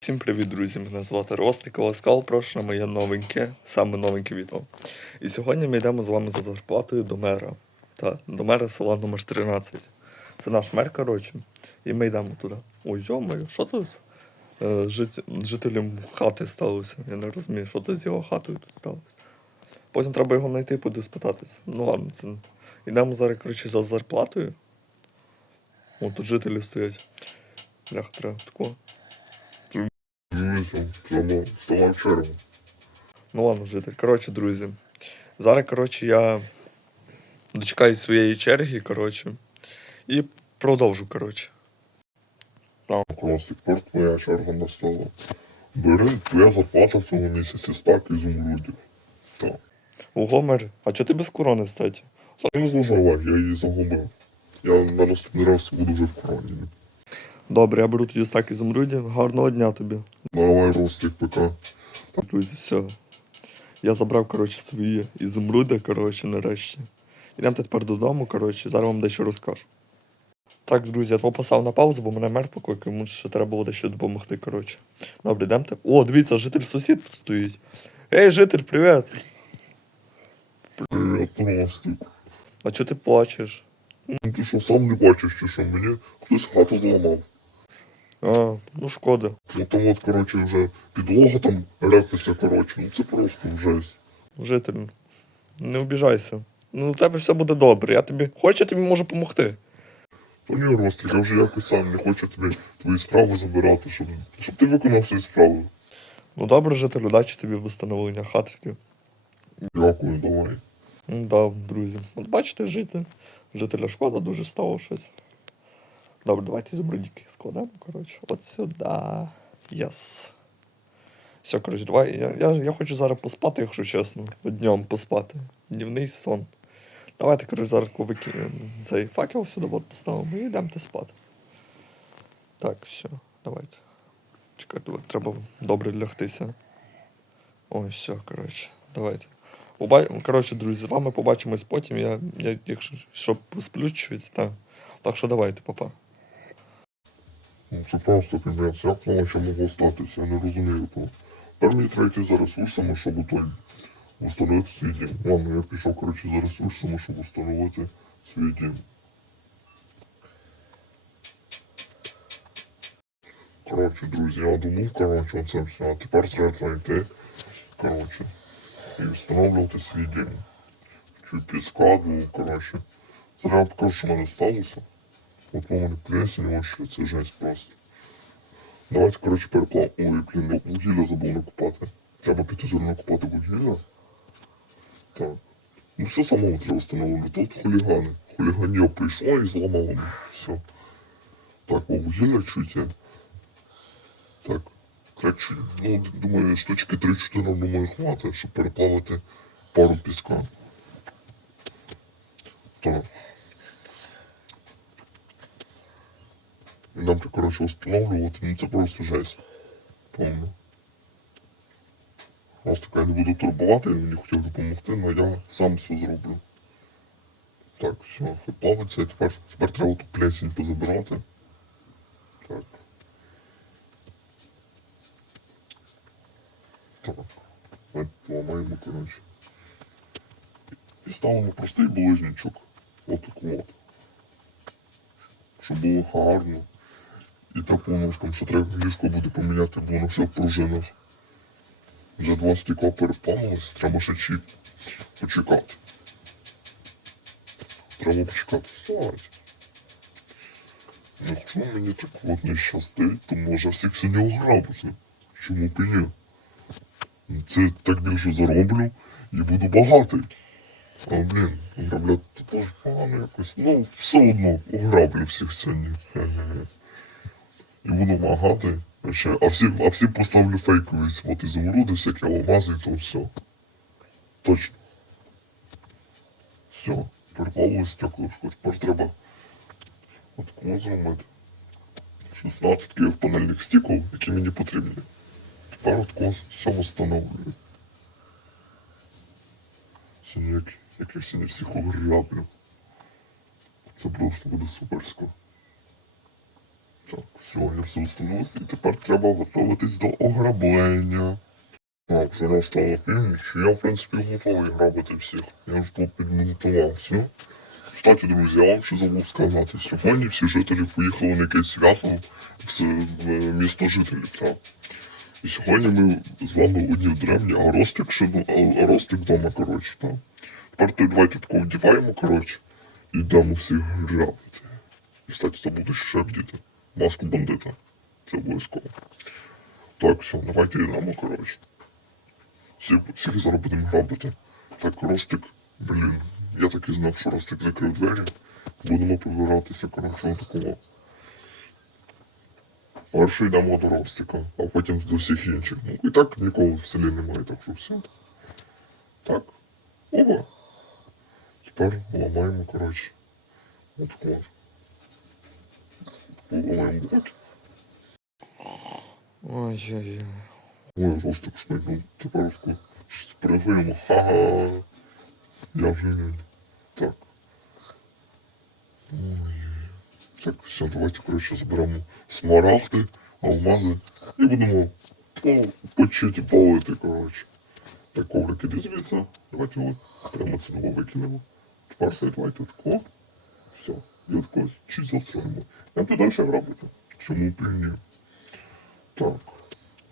Всім привіт, друзі! Мене звати Ростик Ласкал, прошу на моє новеньке, саме новеньке відео. І сьогодні ми йдемо з вами за зарплатою до мера. Та, до мера села номер 13. Це наш мер, коротше. І ми йдемо туди. Ой, йомаю, що тут з е, жит... жителем хати сталося? Я не розумію, що тут з його хатою тут сталося. Потім треба його знайти, буде спитатись. Ну ладно, це. Йдемо зараз, коротше, за зарплатою. О, тут жителі стоять. Бляха, треба такого. Треба ставай в чергу. Ну ладно, житель. Коротше, друзі. Зараз, коротше, я дочекаюсь своєї черги, коротше. І продовжу, коротше. Так, Ростик, тепер твоя черга настала. Бери твоя зарплата цього місяця стак ізумрудів. Так. У Гомер, а чого ти без корони, кстати? Не зважай, я її загубив. Я на наступний раз буду вже в короні. Добре, я беру тоді стак ізумрудів. Гарного дня тобі. Давай, Ростик, пока. Друзі, все. Я забрав, коротше, свої ізумруди, коротше, нарешті. Ідемо тепер додому, коротше, зараз вам дещо розкажу. Так, друзі, я того поставив на паузу, бо мене мер покликав, йому ще треба було дещо допомогти, коротше. Добре, йдемте. О, дивіться, житель сусід тут стоїть. Ей, житель, привіт! Привіт, Ростик. А чого ти плачеш? Ну ти що, сам не бачиш, чи що мені хтось хату зламав. А, ну шкода. Ну там от, коротше, вже підлога там репиться, коротше. Ну це просто жесть. Житель, не обіжайся. Ну, у тебе все буде добре. Я тобі. Хочеш, я тобі можу допомогти. Та ні, Ростик, я вже якось сам не хочу тобі твої справи забирати, щоб, щоб ти виконав свої справи. Ну добре, житель, удачі тобі в встановлення хатки. Дякую, давай. Ну, да, друзі. От бачите, житель. Жителя шкода дуже стало щось. Добре, давайте зубрудіки складемо, коротше. От сюди. Єс. Все, коротше, давай. Я, я, я хочу зараз поспати, якщо чесно. Днем поспати. Днівний сон. Давайте, коротше, зараз таку вики... цей факел сюди от поставимо і йдемо спати. Так, все, давайте. Чекайте, треба добре лягтися. Ой, все, коротше, давайте. Уба... Коротше, друзі, з вами побачимось потім. Я, я якщо щоб сплю чуть, та. Так що давайте, папа. Ну це просто капець, як воно ще могло статися, я не розумію того. Тепер мені треба йти за ресурсами, щоб той встановити свій дім. Ладно, я пішов, коротше, за ресурсами, щоб встановити свій дім. Коротше, друзі, я думав, коротше, оце все. А тепер треба йти, коротше, і встановлювати свій дім. Чуть підскладу, коротше. Зараз покажу, що мене сталося. От мама плесень, вообще, це жесть просто. Давайте, коротше, переплав. Ой, блін, я вугілля забув накупати. Треба піти зараз накупати вугілля. Так. Ну все самого треба встановлювати. Тут хулігани. Хуліганів прийшло і зламало. Ну, все. Так, о, вугілля чуйте. Так. Коротше, ну, думаю, штучки 3-4, думаю, хватить, щоб переплавити пару піска. Так. Нам це, коротше, встановлювати, ну це просто жесть. Повно. Вас така я не буду турбувати, я мені хотів допомогти, але я сам все зроблю. Так, все, плавиться, тепер, тепер треба ту плесень позабирати. Так. Так. Ми поламаємо, коротше. І ставимо простий булижничок. Отак от. Щоб було гарно. І так по ножкам, що треба ліжко буде поміняти, бо воно все в пружинах. Вже два стекла переплавилось, треба ще чіп почекати. Треба почекати вставати. Якщо мені так от не щастить, то може всіх сьогодні ограбити. Чому б і ні? Це так більше зароблю і буду багатий. А блін, ограбляти теж погано якось. Ну, все одно ограблю всіх сьогодні. Хе-хе-хе. І буду. А Ще, а всім, а всім поставлю фейкові от ізумруди, всякі алмази і то все. Точно. Все, переплавилось стеклишко. Тепер треба от кого зробити. 16 таких панельних стекол, які мені потрібні. Тепер от кого все встановлюю. Сьогодні як, як я сьогодні всіх ограблю. Це просто буде суперсько. Так, все, я все встановив. І тепер треба готуватись до ограблення. Так, вже настало північ. Я, в принципі, готовий грабити всіх. Я ж тут підготувався. Кстати, друзі, я вам ще забув сказати. Сьогодні всі жителі поїхали на якесь свято в, місто жителів. Так. І сьогодні ми з вами одні в древні, а Ростик ще а- а Ростик вдома, коротше, так. Тепер то давайте тако вдіваємо, коротше, і йдемо всіх грабити. І, кстати, забуду ще вдіти. Маску бандита. Це обов'язково. Так, все, давайте йдемо, коротше. Всіх, зараз будемо грабити. Так, Ростик, блін, я так і знав, що Ростик закрив двері. Будемо пробиратися, коротше, отакого. Перше йдемо до Ростика, а потім до всіх інших. Ну, і так нікого в селі немає, так що все. Так. Оба. Тепер ламаємо, коротше. От от. Ламаємо блоки. Ой-ой-ой. Ой, Ростик смикнув. Тепер таку спригаємо. Ха-ха. Я вже не. Так. Ой. Так, все, давайте, коротше, зберемо смарагди, алмази і будемо по, по чуті полити, коротше. Так, коврик іди звідси. Давайте його прямо це викинемо. Тепер все, давайте тако. Все. І тако чуть засунемо. Я далі робити. Чому б ні? Так.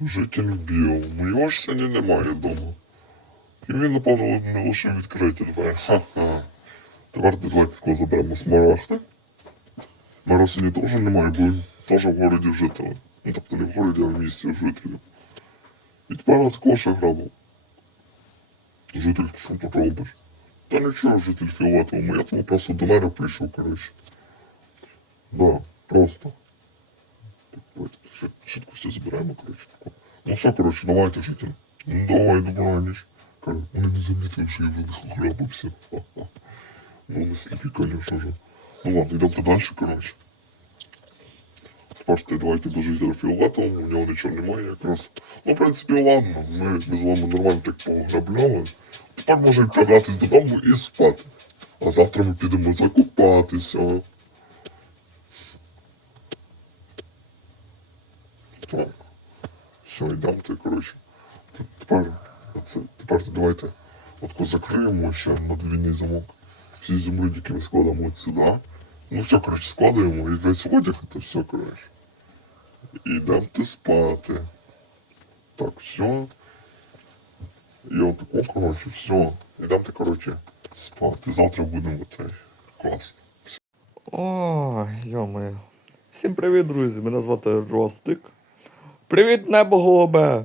Житель білому. Його ж сьогодні немає вдома. І він, напевно, не лише відкриті двері. Ха-ха. Тепер давайте тако заберемо смарагди. Мера сьогодні теж немає, бо теж в городі жителі. Ну, тобто не в городі, а в місті жителів. І тепер також грабив. Житель, ти що тут робиш? Та нічого, житель фіолетовому, я тому просто до мера прийшов, коротше. Да, просто. Так, давайте швид- швидкості забираємо, коротше, таку. Ну все, коротше, давайте, житель. Ну давай, добраніч. Каже, вони не замітили, що я в них ограбився. Ха-ха. Ну, не сліпі, конечно же. Ну ладно, йдемо далі, коротше. Тепер ти давайте до жителя фіолетового, у нього нічого немає якраз. Ну, в принципі, ладно, ми, ми з вами нормально так поограбляли. Тепер можемо відправлятись додому і спати. А завтра ми підемо закупатися. Так. Все, йдемо ти, коротше. Тепер, оце, тепер давайте отко закриємо ще на двійний замок. Всі зумрудики ми складемо от сюди. Ну все, коротше, складаємо і весь одяг, то все, коротше. І йдемо ти спати. Так, все. І отако, коротше, все. Йдемо ти, коротше, спати. Завтра будемо те. Класно. Ой, йо-моє. Всім привіт, друзі! Мене звати Ростик. Привіт, небо голубе!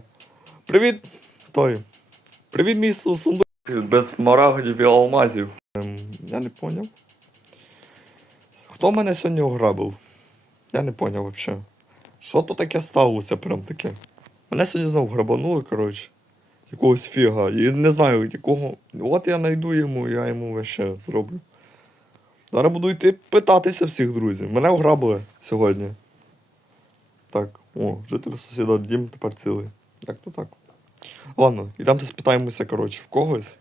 Привіт, той. Привіт, мій сундук. Без смарагдів і алмазів. Ем, я не поняв. Хто мене сьогодні ограбив? Я не поняв взагалі. Що то таке сталося прям таке? Мене сьогодні знову грабанули, коротше. Якогось фіга. І не знаю якого. От я знайду йому, я йому ще зроблю. Зараз буду йти питатися всіх друзів. Мене ограбили сьогодні. Так, о, житель сусіда дім тепер цілий. Як то так? Ладно, ідемо спитаємося, коротше, в когось.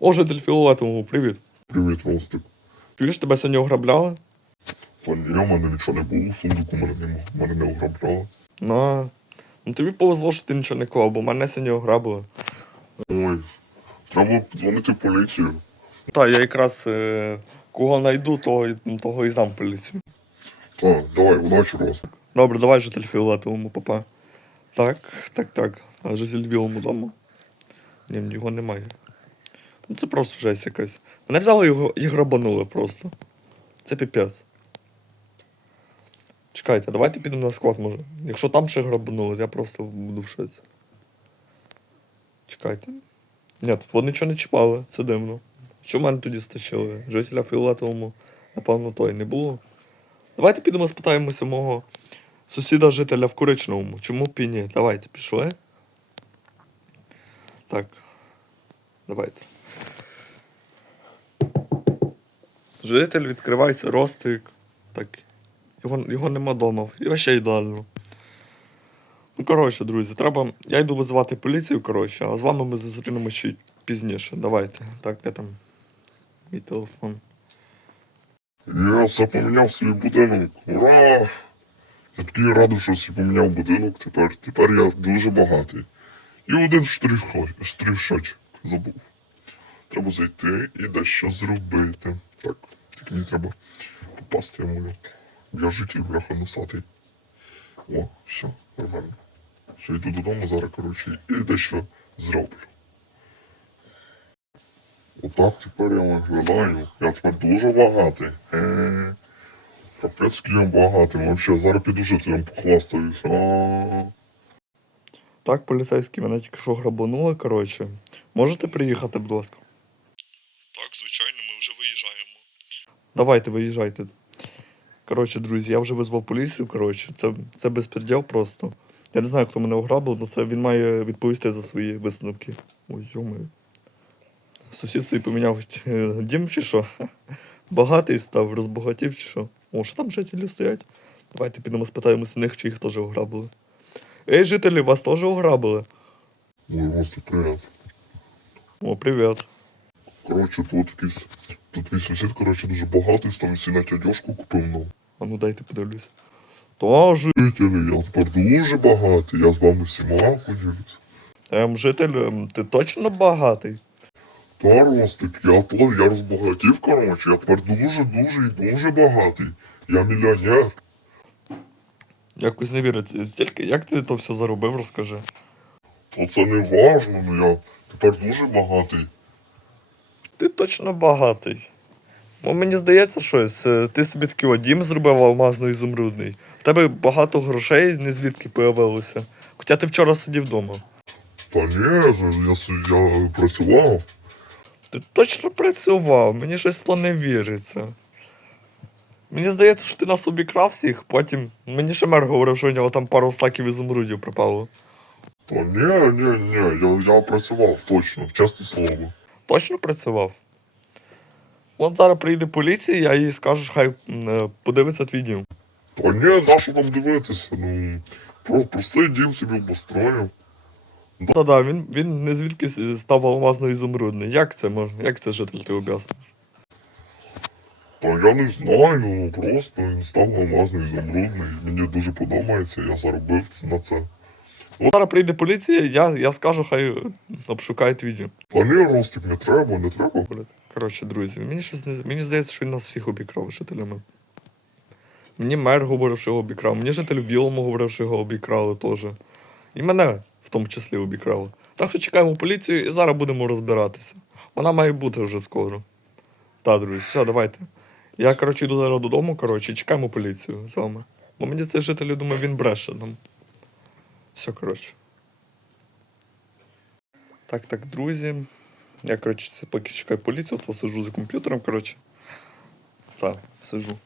О, житель фіолетовому, привіт. Привіт, Ростик. Чуєш, тебе сьогодні ограбляли? Та ні, в мене нічого не було, в сундуку мене не, мене не ограбляли. На. Ну тобі повезло, що ти нічого не клав, бо мене сьогодні ограбили. Ой, треба подзвонити в поліцію. Та, я якраз е, кого знайду, того, і- того і здам в поліцію. Так, давай, удачі, Ростик. Добре, давай житель фіолетовому, папа. Так, так, так. А житель білому дому? Ні, його немає. Ну це просто жесть якась. Мене взяли його і грабанули просто. Це піпець. Чекайте, давайте підемо на склад, може. Якщо там ще грабанули, я просто буду в шоці. Чекайте. Ні, тут вони нічого не чіпали, це дивно. Що в мене тоді стачили? Жителя фіолетовому, напевно, той не було. Давайте підемо спитаємося мого сусіда жителя в Коричневому. Чому б і ні? Давайте, пішли. Так. Давайте. Житель відкривається ростик. Так. Його, його нема вдома. І вообще ідеально. Ну, коротше, друзі, треба. Я йду визивати поліцію, коротше, а з вами ми зустрінемося ще пізніше. Давайте. Так, де там? Мій телефон. Я все свій будинок. Ура! Я такий радий, що свій поміняв будинок тепер. Тепер я дуже багатий. І один штришочок забув. Треба зайти і дещо зробити. Так, тільки мені треба попасти йому. Я житель бляха носатий. О, все, нормально. Все, йду додому зараз, коротше, і дещо зроблю. Отак тепер я виглядаю. Я тепер дуже багатий. Е, Капець, який я багатий. Вообще, зараз піду жителям похвастаюся. А, Так, поліцейські мене тільки що грабанули, коротше. Можете приїхати, будь ласка? Так, звичайно, ми вже виїжджаємо. Давайте, виїжджайте. Коротше, друзі, я вже визвав поліцію, коротше, це, це безпреділ просто. Я не знаю, хто мене ограбив, але це він має відповісти за свої висновки. Ой, йомаю. Сусід собі поміняв е, дім чи що? Багатий став, розбагатів чи що? О, що там жителі стоять? Давайте підемо спитаємося у них, чи їх теж ограбили. Ей, жителі, вас теж ограбили? Ой, Ростик, привіт. О, привіт. Коротше, тут якийсь. Тут мій сусід, коротше, дуже багатий, став всі навіть одежку купив нам. А ну дайте подивлюсь. Тож, Жителі, я тепер дуже багатий, я з вами всіма поділюсь. ем, житель, ем, ти точно багатий? Та, Ростик, я то, я розбагатів, коротше, я тепер дуже-дуже і дуже багатий. Я мільйонер. Якось не віриться. Стільки, як ти то все заробив, розкажи. То це не важно, ну я тепер дуже багатий. Ти точно багатий. Бо мені здається щось, е, ти собі такий от дім зробив алмазно ізумрудний. В тебе багато грошей не звідки появилося. Хоча ти вчора сидів вдома. Та ні, я, я, працював. Ти точно працював, мені щось то не віриться. Мені здається, що ти нас обікрав всіх, потім мені ще мер говорив, що у нього там пару стаків ізумрудів пропало. Та ні, ні, ні, я, я працював, точно, чесне слово. Точно працював? От зараз прийде поліція, я їй скажу, хай е, подивиться твій дім. Та ні, нащо там дивитися? Ну, про, простий дім собі обостроїв. Та-да, він, він не звідки став алмазно ізумрудний. Як це можна? Як це житель ти об'ясниш? Та я не знаю, ну просто він став алмазний замрудний. Мені дуже подобається, я заробив на це. Зараз прийде поліція, я, я скажу, хай е, обшукає твій дім. Та ні, Ростик, не треба, не треба. Коротше, друзі, мені щось не мені здається, що він нас всіх обікрав жителями. Мені мер говорив, що його обікрав. Мені житель в білому говорив, що його обікрали теж. І мене в тому числі обікрали. Так що чекаємо поліцію і зараз будемо розбиратися. Вона має бути вже скоро. Та, друзі, все, давайте. Я, коротше, йду зараз додому, коротше, і чекаємо поліцію з вами. Бо мені цей житель, я думаю, він бреше нам. Все, коротше. Так, так, друзі. Я, коротше, поки чекаю поліцію, то сижу за комп'ютером, коротше. Так, сижу.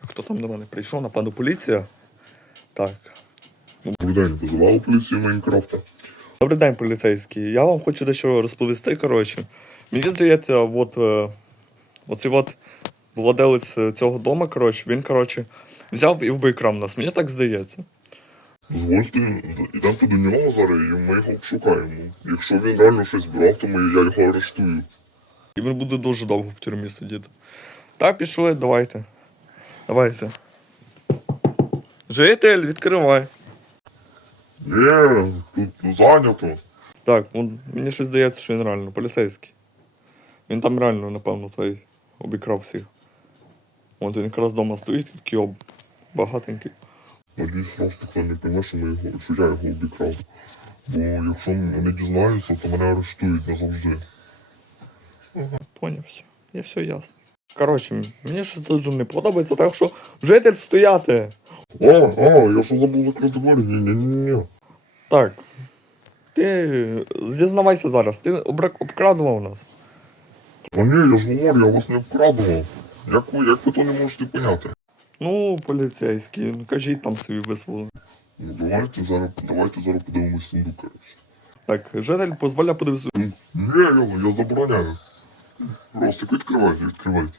Хто там до мене прийшов? Напевно, поліція. Так. Добрий день, визивали поліцію Майнкрафта. Добрий день, поліцейський. Я вам хочу дещо розповісти, коротше. Мені здається, от, е, оцей от владелець цього дому, коротше, він, коротше, взяв і вбив крам нас. Мені так здається. Дозвольте, йдемте до нього зараз і ми його обшукаємо. Якщо він реально щось брав, то ми, я його арештую. І він буде дуже довго в тюрмі сидіти. Так, пішли, давайте. Давайте. Житель, відкривай. Ні, тут зайнято. Так, он, мені щось здається, що він реально поліцейський. Він там реально, напевно, той обікрав всіх. От він якраз вдома стоїть, такий об... багатенький. Надіюсь, хто не пойме, що, ми його, що я його обікрав. Бо якщо вони дізнаються, то мене арештують назавжди. Поняв все. Я все ясно. Коротше, мені щось дуже не подобається, так що житель стояти. А, а, я що забув закрити двері? Ні-ні-ні. Так. Ти зізнавайся зараз, ти обкрадував нас. А ні, я ж говорю, я вас не обкрадував. Як ви, як ви то не можете поняти? Ну, поліцейський, ну кажіть там собі визволи. Ну давайте зараз, давайте зараз подивимось сундук, коротше. Так, житель дозволяє подивитися. Ні, я, я забороняю. Просто відкривайте, відкривайте.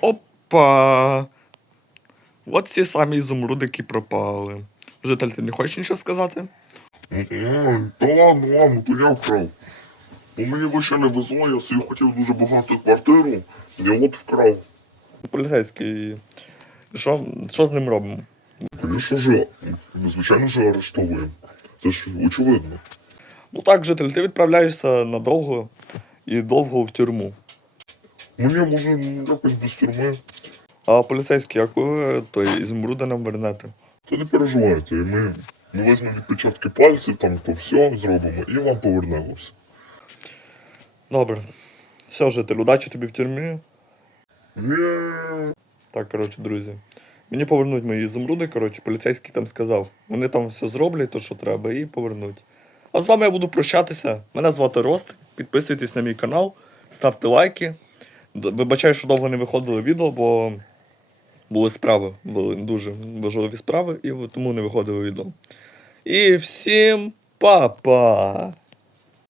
Опа! От ці самі ізумруди, які пропали. Житель, ти не хочеш нічого сказати? М, Та ладно, ладно, то я вкрав. Бо мені лише не везло, я собі хотів дуже багату квартиру, Я от вкрав. Поліцейський. Що, що з ним робимо? Звісно ж, звичайно ж арештовуємо. Це ж очевидно. Ну так, житель, ти відправляєшся надовго і довго в тюрму. Мені може якось без тюрми. А поліцейський, як ви той ізумруда нам вернете? Та не переживайте, ми, ми візьмемо відпечатки пальців, там то все зробимо і вам повернемо все. Добре. Все, житель, удачі тобі в тюрмі. Є. Так, коротше, друзі. Мені повернуть мої ізумруди, коротше, поліцейський там сказав. Вони там все зроблять, то що треба, і повернуть. А з вами я буду прощатися. Мене звати Рост. Підписуйтесь на мій канал, ставте лайки. Вибачаю, що довго не виходило відео, бо були справи, були дуже важливі справи, і тому не виходило відео. І всім па-па!